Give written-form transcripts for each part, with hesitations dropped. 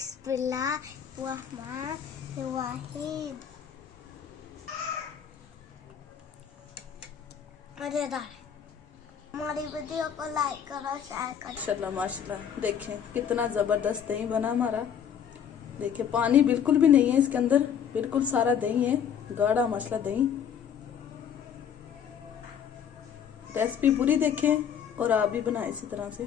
बिस्मिल्लाहिर्रहमानिर्रहीम। मजेदार है। हमारी वीडियो को लाइक करो, शेयर करो। माशाल्लाह माशाल्लाह, देखें कितना जबरदस्त दही बना हमारा। देखिए पानी बिल्कुल भी नहीं है इसके अंदर, बिल्कुल सारा दही है, गाढ़ा माशाल्लाह दही। रेसिपी पूरी देखें और आप भी बनाएं इसी तरह से।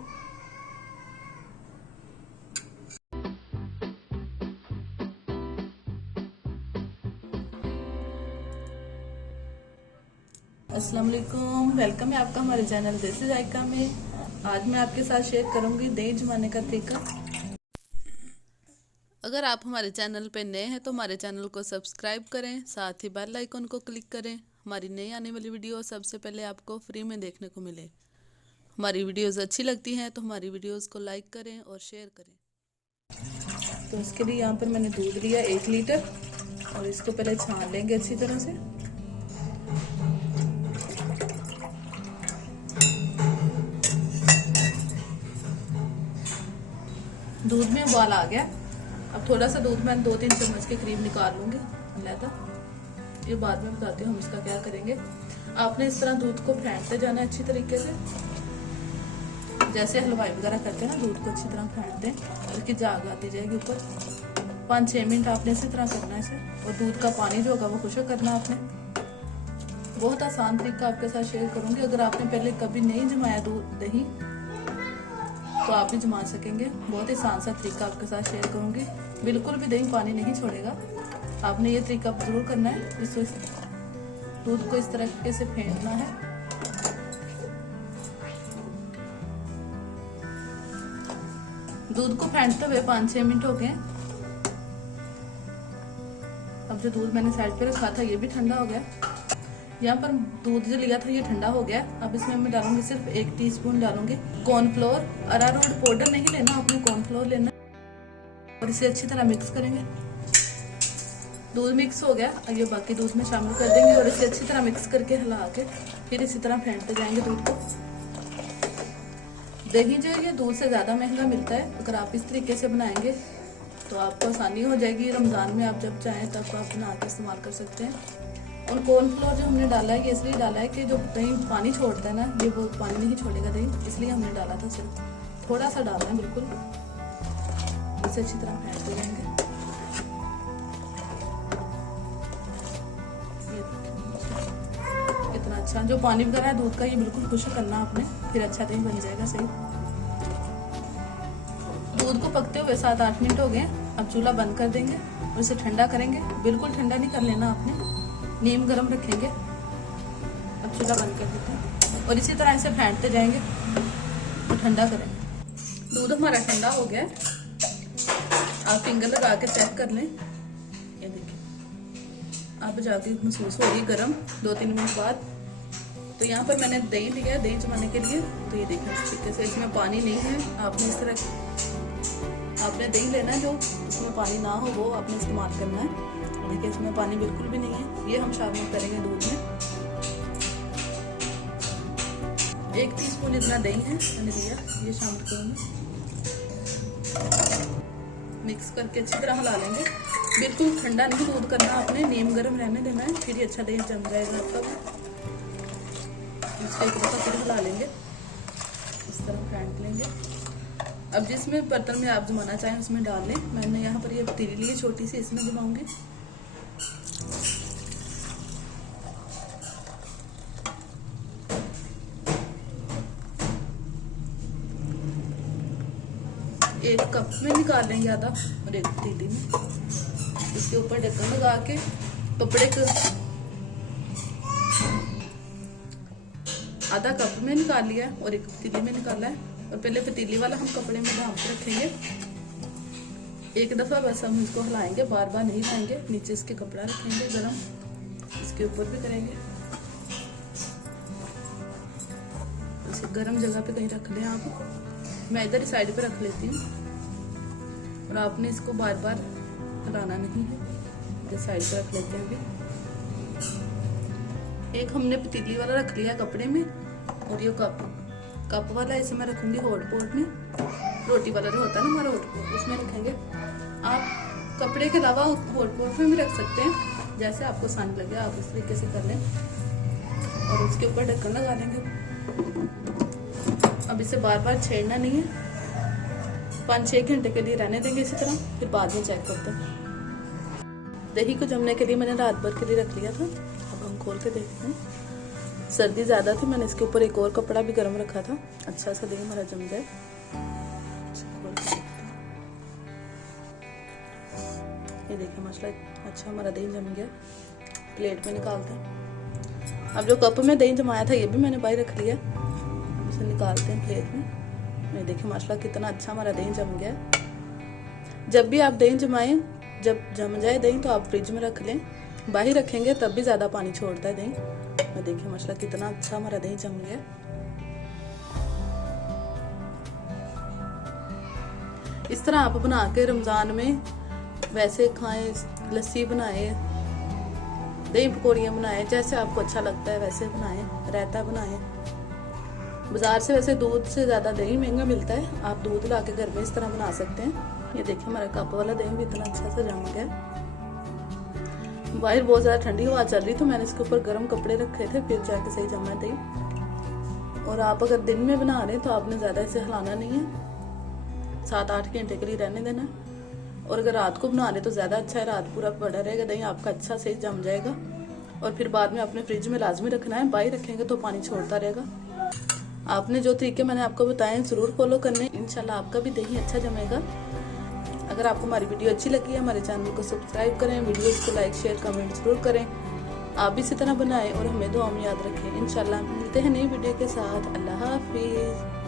अस्सलाम वालेकुम, वेलकम है आपका हमारे चैनल देसी जायका में। आज मैं आपके साथ शेयर करूंगी दही जमाने का तरीका। अगर आप हमारे चैनल पे नए हैं तो हमारे चैनल को सब्सक्राइब करें, साथ ही बेल आइकन को क्लिक करें। हमारी नई आने वाली वीडियो सबसे पहले आपको फ्री में देखने को मिले। हमारी वीडियोस अच्छी लगती हैं तो हमारी वीडियोस को लाइक करें और शेयर करें। तो इसके लिए यहाँ पर मैंने दूध लिया 1 लीटर और इसको पहले छान लेंगे अच्छी तरह से। दूध में उबाल आ गया। अब थोड़ा सा दूध मैं 2-3 चम्मच के करीब निकाल लूंगी अलग। ये बाद में बताती हूँ हम इसका क्या करेंगे। आपने इस तरह दूध को फेंटते जाना है अच्छी तरीके से, जैसे हलवाई वगैरह करते हैं ना, दूध को अच्छी तरह फेंटते हैं और इसकी जाग आती जाएगी ऊपर। 5-6 मिनट आपने इसी तरह करना है इसे। और दूध का पानी जो होगा वो खुश्क करना आपने। बहुत आसान तरीका आपके साथ शेयर करूंगी। अगर आपने पहले कभी नहीं जमाया दूध दही तो आप भी जमा सकेंगे। बहुत ही आसान सा तरीका आपके साथ शेयर करूंगी। बिल्कुल भी दही पानी नहीं छोड़ेगा। आपने ये तरीका जरूर करना है। इसको दूध को इस तरीके से फेंटना है। दूध को फेंटते हुए 5-6 मिनट हो गए। अब जो दूध मैंने साइड पे रखा था ये भी ठंडा हो गया। यहाँ पर दूध जो लिया था ये ठंडा हो गया। अब इसमें मैं डालूंगी सिर्फ 1 टीस्पून डालूंगी कॉर्नफ्लोर। अरारोट पाउडर नहीं लेना, आपने कॉर्नफ्लोर लेना और इसे अच्छी तरह मिक्स करेंगे। दूध मिक्स हो गया। अब ये बाकी दूध में शामिल कर देंगे और इसे अच्छी तरह मिक्स करके हिला के फिर इसी तरह फेंटते जाएंगे दूध को। दही जो है ये दूध से ज्यादा महंगा मिलता है। अगर आप इस तरीके से बनाएंगे तो आपको आसानी हो जाएगी। रमजान में आप जब चाहें तब आप बना के इस्तेमाल कर सकते हैं। और कॉर्नफ्लोर जो हमने डाला है ये इसलिए डाला है कि जो दही पानी छोड़ता है ना, ये वो पानी नहीं छोड़ेगा दही, इसलिए हमने डाला था। सिर्फ थोड़ा सा डालना है बिल्कुल। इसे अच्छी तरह फेंटते जाएंगे। इतना अच्छा जो पानी वगैरह है दूध का ये बिल्कुल खुश्क करना आपने, फिर अच्छा दही बन जाएगा सही। दूध को पकते हुए 7-8 मिनट हो गए। अब चूल्हा बंद कर देंगे और इसे ठंडा करेंगे। बिल्कुल ठंडा नहीं कर लेना आपने, नीम गरम रखेंगे। अब चूल्हा बंद कर देते हैं और इसी तरह इसे फेंटते जाएंगे और ठंडा करेंगे। दूध हमारा ठंडा हो गया। आप फिंगर लगा के चेक कर लें। ये देखिए आप जाके महसूस हो रही गरम 2-3 मिनट बाद। तो यहाँ पर मैंने दही लिया दही जमाने के लिए। तो ये देखिए इस तरीके से, इसमें पानी नहीं है। आपने इस तरह आपने दही लेना है जो इसमें पानी ना हो वो आपने इस्तेमाल करना है। देखिए इसमें पानी बिल्कुल भी नहीं है। ये हम शामिल करेंगे दूध में। 1 टीस्पून इतना दही है मैंने लिया, ये शामिल करूंगी। मिक्स करके अच्छी तरह हिला लेंगे। बिल्कुल ठंडा नहीं दूध करना आपने, नीम गर्म रहने देना है, फिर ये अच्छा दही जम जाएगा आपका। इसको एक दफा फिर हिला लेंगे, इस तरह फेंट लेंगे। अब जिसमें बर्तन में आप जमाना चाहें उसमें डाल लें। मैंने यहाँ पर ये पतीली ली छोटी सी, इसमें जमाऊंगी। एक कप में निकाल लेंगे आधा और एक पतीली में। इसके ऊपर ढक्कन लगा के कपड़े को आधा कप में निकाल लिया और एक पतीली में निकाला है। और पहले पतीली वाला हम कपड़े में ढांप के रखेंगे। एक दफा बस हम इसको हिलाएंगे, बार बार नहीं हिलाएंगे। नीचे इसके कपड़ा रखेंगे गरम, इसके ऊपर भी करेंगे। इसे गरम जगह पे कहीं रख लें आप। मैं इधर साइड पे रख लेती हूँ और आपने इसको बार बार हिलाना नहीं है। इधर साइड पे रख लेते हैं अभी। एक हमने पतीली वाला रख लिया कपड़े में और ये कप वाला इसे मैं रखूंगी हॉट पॉट में। रोटी वाला जो होता है ना हमारा हॉट पॉट, उसमें रखेंगे। आप कपड़े के अलावा हॉट पॉट में भी रख सकते हैं, जैसे आपको आसान लगे आप इस तरीके से कर लें और उसके ऊपर ढक्कन लगा लेंगे। अब इसे बार बार छेड़ना नहीं है, 5-6 घंटे के लिए रहने देंगे इसी तरह, फिर बाद में चेक करते हैं। दही को जमने के लिए मैंने रात भर के लिए रख लिया था। अब हम खोल के देखते हैं। सर्दी ज़्यादा थी, मैंने इसके ऊपर एक और कपड़ा भी गर्म रखा था, अच्छा सा दही हमारा जम जाए। खोल के देखते हैं। ये देखिए माशाल्लाह अच्छा हमारा दही जम गया। प्लेट में निकालते हैं। अब जो कप में दही जमाया था ये भी मैंने बाहर रख लिया, इसे निकालते हैं प्लेट में। ये देखिए माशाल्लाह कितना अच्छा हमारा दही जम गया। जब भी आप दही जमाएं, जब जम जाए दही तो आप फ्रिज में रख लें, बाहर रखेंगे तब भी ज़्यादा पानी छोड़ता है दही। मैं देखिए माशाल्लाह कितना अच्छा हमारा दही जम गया। इस तरह आप बना के रमज़ान में वैसे खाएं, लस्सी बनाए, दही पकौड़ियाँ बनाएं, जैसे आपको अच्छा लगता है वैसे बनाएं, रायता बनाएं। बाजार से वैसे दूध से ज़्यादा दही महंगा मिलता है, आप दूध ला के घर में इस तरह बना सकते हैं। ये देखिए हमारा कप वाला दही भी इतना अच्छा सा जम गया। बाहर बहुत ज़्यादा ठंडी हवा चल रही तो मैंने इसके ऊपर गर्म कपड़े रखे थे, फिर जाके सही जमा दही। और आप अगर दिन में बना रहे हैं तो आपने ज़्यादा इसे हिलाना नहीं है, 7-8 घंटे के लिए रहने देना। और अगर रात को बना रहे तो ज़्यादा अच्छा है, रात पूरा पड़ा रहेगा दही आपका, अच्छा सही जम जाएगा। और फिर बाद में अपने फ्रिज में लाजमी रखना है, बाहर रखेंगे तो पानी छोड़ता रहेगा। आपने जो तरीके मैंने आपको बताए ज़रूर फॉलो करने, इंशाल्लाह आपका भी दही अच्छा जमेगा। अगर आपको हमारी वीडियो अच्छी लगी है, हमारे चैनल को सब्सक्राइब करें, वीडियोस को लाइक शेयर कमेंट जरूर करें। आप भी इसी तरह बनाएं और हमें दुआ में याद रखें। इंशाल्लाह मिलते हैं नई वीडियो के साथ। अल्लाह हाफिज़।